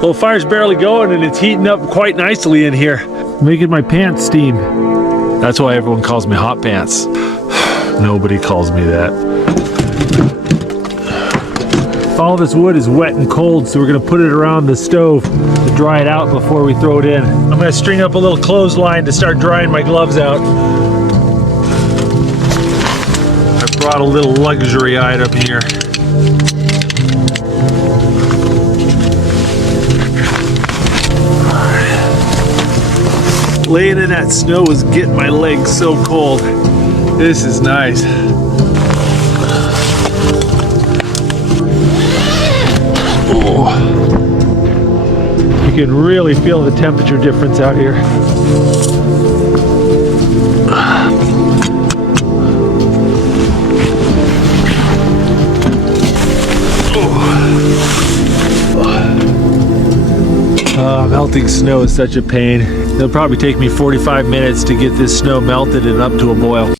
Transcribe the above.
Well, the fire's barely going and it's heating up quite nicely in here. Making my pants steam. That's why everyone calls me Hot Pants. Nobody calls me that. All this wood is wet and cold, so we're gonna put it around the stove to dry it out before we throw it in. I'm gonna string up a little clothesline to start drying my gloves out. I brought a little luxury item here. Laying in that snow was getting my legs so cold. This is nice. Oh. You can really feel the temperature difference out here. Melting snow is such a pain. It'll probably take me 45 minutes to get this snow melted and up to a boil.